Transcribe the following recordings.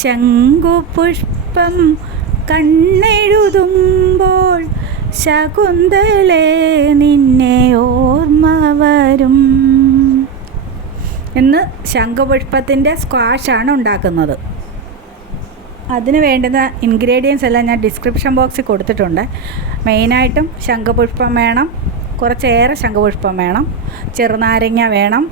ശംഖുപുഷ്പം കണ്ണെഴുതുമ്പോൾ ശകുന്തളേ നിന്നെ ഓർമ്മ വരും എന്ന് ശംഖുപുഷ്പത്തിൻ്റെ സ്ക്വാഷാണ് ഉണ്ടാക്കുന്നത്. അതിന് വേണ്ടുന്ന ഇൻഗ്രീഡിയൻസ് എല്ലാം ഞാൻ ഡിസ്ക്രിപ്ഷൻ ബോക്സിൽ കൊടുത്തിട്ടുണ്ട്. മെയിനായിട്ടും ശംഖുപുഷ്പം വേണം, കുറച്ചേറെ ശംഖുപുഷ്പം വേണം, ചെറുനാരങ്ങ വേണം,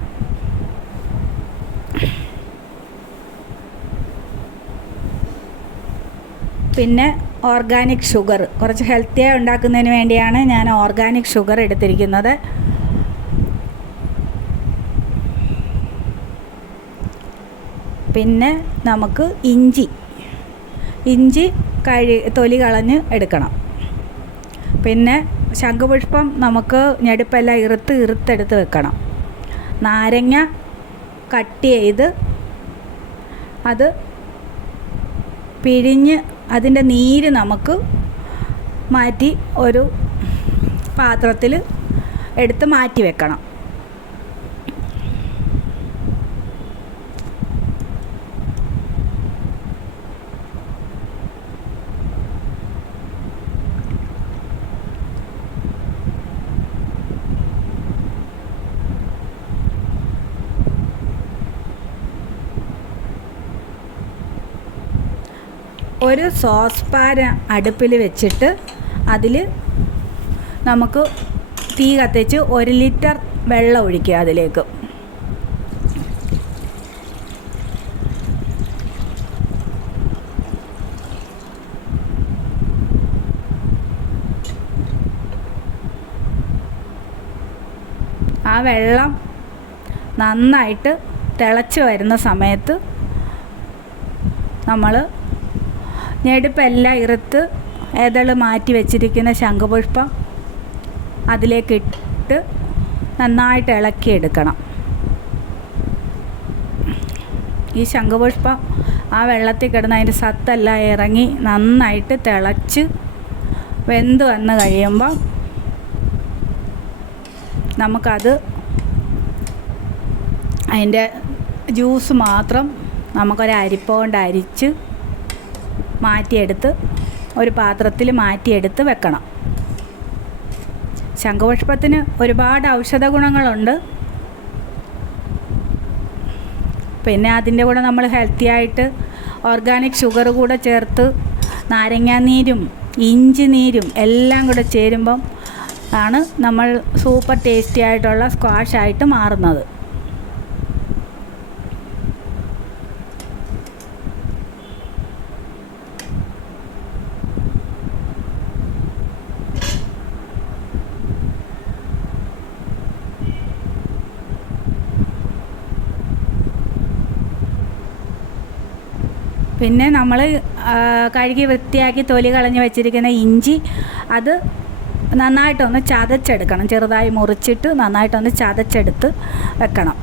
പിന്നെ ഓർഗാനിക് ഷുഗർ. കുറച്ച് ഹെൽത്തിയായി ഉണ്ടാക്കുന്നതിന് വേണ്ടിയാണ് ഞാൻ ഓർഗാനിക് ഷുഗർ എടുത്തിരിക്കുന്നത്. പിന്നെ നമുക്ക് ഇഞ്ചി തൊലി കളഞ്ഞ് എടുക്കണം. പിന്നെ ശംഖുപുഷ്പം നമുക്ക് ഞെടുപ്പെല്ലാം ഇറുത്തെടുത്ത് വെക്കണം. നാരങ്ങ കട്ട് ചെയ്ത് അത് പിഴിഞ്ഞ് അതിൻ്റെ നീര് നമുക്ക് മാറ്റി ഒരു പാത്രത്തിൽ എടുത്ത് മാറ്റി വെക്കണം. ഒരു സോസ് പാൻ അടുപ്പിൽ വെച്ചിട്ട് അതിൽ നമുക്ക് തീ കത്തിച്ച് 1 ലിറ്റർ വെള്ളം ഒഴിക്കുക. അതിലേക്ക് ആ വെള്ളം നന്നായിട്ട് തിളച്ച് വരുന്ന സമയത്ത് നമ്മൾ ഞെടുപ്പെല്ലാം ഇതള് മാറ്റി വെച്ചിരിക്കുന്ന ശംഖുപുഷ്പം അതിലേക്കിട്ട് നന്നായിട്ട് ഇളക്കിയെടുക്കണം. ഈ ശംഖുപുഷ്പം ആ വെള്ളത്തിൽ കിടന്ന് അതിൻ്റെ സത്തെല്ലാം ഇറങ്ങി നന്നായിട്ട് തിളച്ച് വെന്ത് വന്ന് കഴിയുമ്പോൾ നമുക്കത് അതിൻ്റെ ജ്യൂസ് മാത്രം നമുക്കൊരു അരിപ്പ കൊണ്ട് അരിച്ച് മാറ്റിയെടുത്ത് ഒരു പാത്രത്തിൽ മാറ്റിയെടുത്ത് വെക്കണം. ശംഖുപുഷ്പത്തിന് ഒരുപാട് ഔഷധ ഗുണങ്ങളുണ്ട്. പിന്നെ അതിൻ്റെ കൂടെ നമ്മൾ ഹെൽത്തി ആയിട്ട് ഓർഗാനിക് ഷുഗർ കൂടെ ചേർത്ത് നാരങ്ങാനീരും ഇഞ്ചി നീരും എല്ലാം കൂടെ ചേരുമ്പം ആണ് നമ്മൾ സൂപ്പർ ടേസ്റ്റി ആയിട്ടുള്ള സ്ക്വാഷായിട്ട് മാറുന്നത്. പിന്നെ നമ്മൾ കഴുകി വൃത്തിയാക്കി തൊലി കളഞ്ഞ് വെച്ചിരിക്കുന്ന ഇഞ്ചി അത് നന്നായിട്ടൊന്ന് ചതച്ചെടുക്കണം. ചെറുതായി മുറിച്ചിട്ട് നന്നായിട്ടൊന്ന് ചതച്ചെടുത്ത് വെക്കണം.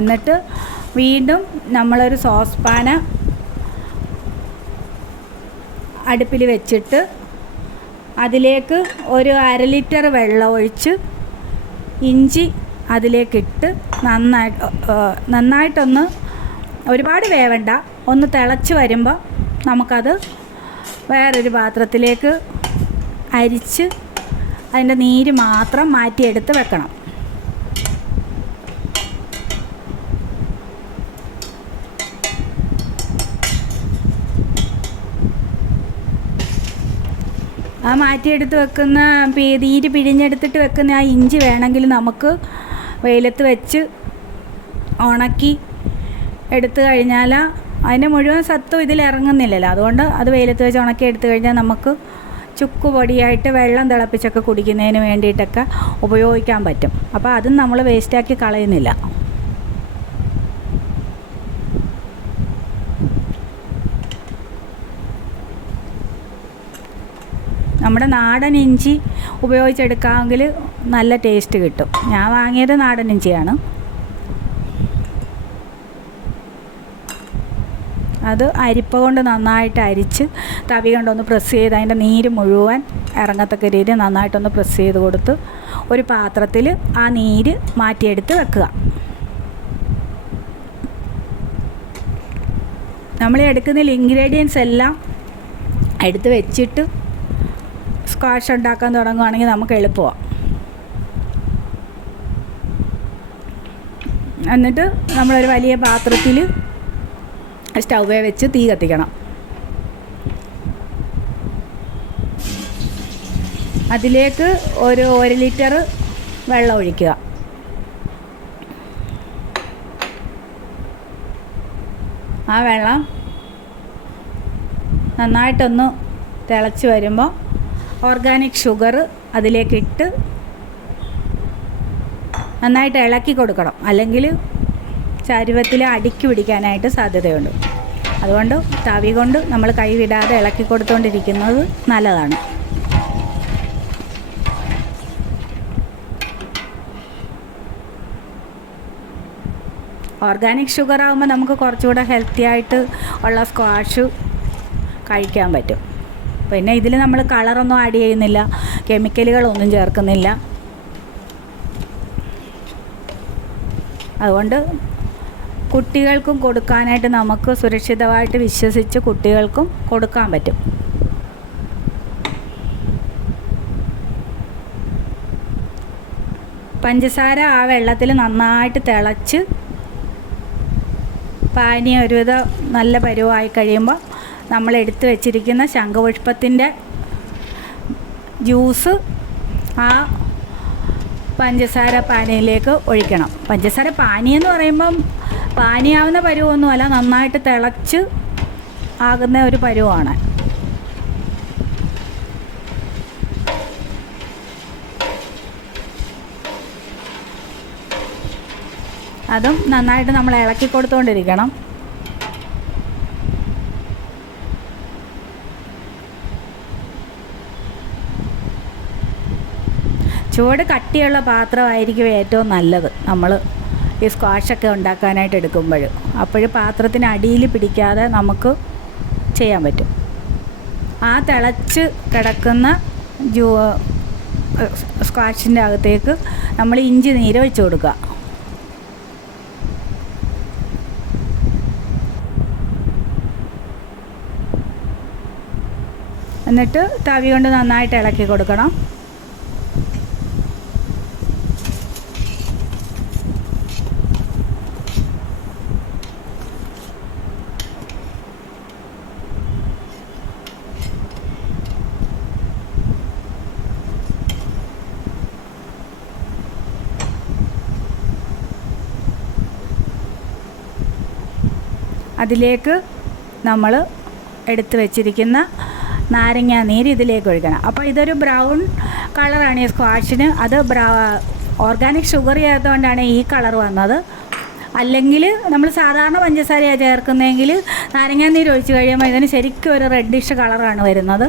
എന്നിട്ട് വീണ്ടും നമ്മളൊരു സോസ് പാൻ അടുപ്പിൽ വെച്ചിട്ട് അതിലേക്ക് ഒരു 1/2 ലിറ്റർ വെള്ളം ഒഴിച്ച് ഇഞ്ചി അതിലേക്കിട്ട് നന്നായിട്ടൊന്ന് ഒരുപാട് വേവണ്ട, ഒന്ന് തിളച്ച് വരുമ്പോൾ നമുക്കത് വേറൊരു പാത്രത്തിലേക്ക് അരിച്ച് അതിൻ്റെ നീര് മാത്രം മാറ്റിയെടുത്ത് വെക്കണം. ആ മാറ്റിയെടുത്ത് വെക്കുന്ന നീര് പിഴിഞ്ഞെടുത്തിട്ട് വെക്കുന്ന ആ ഇഞ്ചി വേണമെങ്കിൽ നമുക്ക് വെയിലത്ത് വെച്ച് ഉണക്കി എടുത്തു കഴിഞ്ഞാൽ അതിൻ്റെ മുഴുവൻ സത്തും ഇതിലിറങ്ങുന്നില്ലല്ലോ. അതുകൊണ്ട് അത് വെയിലത്ത് വെച്ച് ഉണക്കി എടുത്തു കഴിഞ്ഞാൽ നമുക്ക് ചുക്ക് പൊടിയായിട്ട് വെള്ളം തിളപ്പിച്ചൊക്കെ കുടിക്കുന്നതിന് വേണ്ടിയിട്ടൊക്കെ ഉപയോഗിക്കാൻ പറ്റും. അപ്പോൾ അതും നമ്മൾ വേസ്റ്റാക്കി കളയുന്നില്ല. നമ്മുടെ നാടൻ ഇഞ്ചി ഉപയോഗിച്ചെടുക്കാമെങ്കിൽ നല്ല ടേസ്റ്റ് കിട്ടും. ഞാൻ വാങ്ങിയത് നാടൻ ഇഞ്ചിയാണ്. അത് അരിപ്പ കൊണ്ട് നന്നായിട്ട് അരിച്ച് തവി കൊണ്ടൊന്ന് പ്രസ് ചെയ്ത് അതിൻ്റെ നീര് മുഴുവൻ ഇറങ്ങത്തക്ക രീതിയിൽ നന്നായിട്ടൊന്ന് പ്രസ് ചെയ്ത് കൊടുത്ത് ഒരു പാത്രത്തിൽ ആ നീര് മാറ്റിയെടുത്ത് വെക്കുക. നമ്മൾ എടുക്കുന്ന ഇൻഗ്രീഡിയൻസ് എല്ലാം എടുത്ത് വെച്ചിട്ട് സ്ക്വാഷ് ഉണ്ടാക്കാൻ തുടങ്ങുകയാണെങ്കിൽ നമുക്ക് എളുപ്പമാണ്. എന്നിട്ട് നമ്മളൊരു വലിയ പാത്രത്തിൽ സ്റ്റൗവേ വെച്ച് തീ കത്തിക്കണം. അതിലേക്ക് ഒരു 1 ലിറ്റർ വെള്ളം ഒഴിക്കുക. ആ വെള്ളം നന്നായിട്ടൊന്ന് തിളച്ച് വരുമ്പോൾ ഓർഗാനിക് ഷുഗർ അതിലേക്കിട്ട് നന്നായിട്ട് ഇളക്കി കൊടുക്കണം. അല്ലെങ്കിൽ ചരുവത്തിൽ അടിക്ക് പിടിക്കാനായിട്ട് സാധ്യതയുണ്ട്. അതുകൊണ്ട് തവി കൊണ്ട് നമ്മൾ കൈ വിടാതെ ഇളക്കി കൊടുത്തുകൊണ്ടിരിക്കുന്നത് നല്ലതാണ്. ഓർഗാനിക് ഷുഗർ ആകുമ്പോൾ നമുക്ക് കുറച്ചുകൂടെ ഹെൽത്തി ആയിട്ട് ഉള്ള സ്ക്വാഷ് കഴിക്കാൻ പറ്റും. പിന്നെ ഇതിൽ നമ്മൾ കളറൊന്നും ആഡ് ചെയ്യുന്നില്ല, കെമിക്കലുകളൊന്നും ചേർക്കുന്നില്ല. അതുകൊണ്ട് കുട്ടികൾക്കും കൊടുക്കാനായിട്ട് നമുക്ക് സുരക്ഷിതമായിട്ട് വിശ്വസിച്ച് കുട്ടികൾക്കും കൊടുക്കാൻ പറ്റും. പഞ്ചസാര ആ വെള്ളത്തിൽ നന്നായിട്ട് തിളച്ച് പാനീയം ഒരുവിധം നല്ല പരുവമായി കഴിയുമ്പോൾ നമ്മൾ എടുത്ത് വെച്ചിരിക്കുന്ന ശംഖുപുഷ്പത്തിൻ്റെ ജ്യൂസ് ആ പഞ്ചസാര പാനിയിലേക്ക് ഒഴിക്കണം. പഞ്ചസാര പാനി എന്ന് പറയുമ്പം പാനിയാവുന്ന പരുവമൊന്നുമല്ല, നന്നായിട്ട് തിളച്ച് ആകുന്ന ഒരു പരുവമാണ്. അതും നന്നായിട്ട് നമ്മൾ ഇളക്കി കൊടുത്തുകൊണ്ടിരിക്കണം. ചുവട് കട്ടിയുള്ള പാത്രമായിരിക്കും ഏറ്റവും നല്ലത് നമ്മൾ ഈ സ്ക്വാഷൊക്കെ ഉണ്ടാക്കാനായിട്ട് എടുക്കുമ്പോൾ. അപ്പോൾ പാത്രത്തിന് അടിയിൽ പിടിക്കാതെ നമുക്ക് ചെയ്യാൻ പറ്റും. ആ തിളച്ച് കിടക്കുന്ന സ്ക്വാഷിൻ്റെ അകത്തേക്ക് നമ്മൾ ഇഞ്ചി നീര് ഒഴിച്ച് കൊടുക്കുക. എന്നിട്ട് തവി കൊണ്ട് നന്നായിട്ട് ഇളക്കി കൊടുക്കണം. അതിലേക്ക് നമ്മൾ എടുത്ത് വെച്ചിരിക്കുന്ന നാരങ്ങ നീര് ഇതിലേക്ക് ഒഴിക്കണം. അപ്പോൾ ഇതൊരു ബ്രൗൺ കളറാണ് ഈ സ്ക്വാഷിന്. അത് ഓർഗാനിക് ഷുഗർ ചേർത്തുകൊണ്ടാണ് ഈ കളർ വന്നത്. അല്ലെങ്കിൽ നമ്മൾ സാധാരണ പഞ്ചസാരയാണ് ചേർക്കുന്നതെങ്കിൽ നാരങ്ങ നീര് ഒഴിച്ച് കഴിയുമ്പോൾ ഇതിന് ശരിക്കും ഒരു റെഡിഷ് കളറാണ് വരുന്നത്.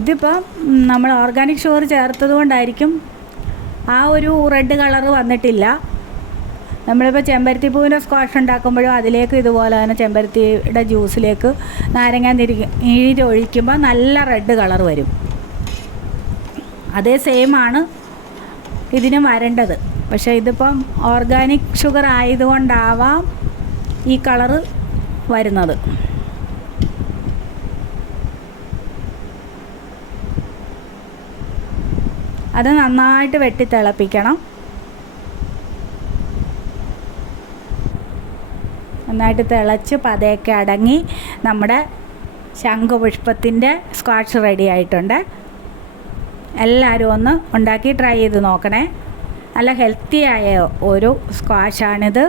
ഇതിപ്പം നമ്മൾ ഓർഗാനിക് ഷുഗർ ചേർത്തത് കൊണ്ടായിരിക്കും ആ ഒരു റെഡ് കളറ് വന്നിട്ടില്ല. നമ്മളിപ്പോൾ ചെമ്പരത്തിപ്പൂവിൻ്റെ സ്ക്വാഷ് ഉണ്ടാക്കുമ്പോഴും അതിലേക്ക് ഇതുപോലെ തന്നെ ചെമ്പരത്തിയുടെ ജ്യൂസിലേക്ക് നാരങ്ങ നീര് ഒഴിക്കുമ്പോൾ നല്ല റെഡ് കളർ വരും. അതേ സെയിമാണ് ഇതിനും വരേണ്ടത്. പക്ഷേ ഇതിപ്പം ഓർഗാനിക് ഷുഗർ ആയതുകൊണ്ടാവാം ഈ കളറ് വരുന്നത്. അത് നന്നായിട്ട് വെട്ടി തിളപ്പിക്കണം. നന്നായിട്ട് തിളച്ച് പതയൊക്കെ അടങ്ങി നമ്മുടെ ശംഖുപുഷ്പത്തിൻ്റെ സ്ക്വാഷ് റെഡി ആയിട്ടുണ്ട്. എല്ലാവരും ഒന്ന് ഉണ്ടാക്കി ട്രൈ ചെയ്ത് നോക്കണേ. നല്ല ഹെൽത്തിയായ ഒരു സ്ക്വാഷാണിത്.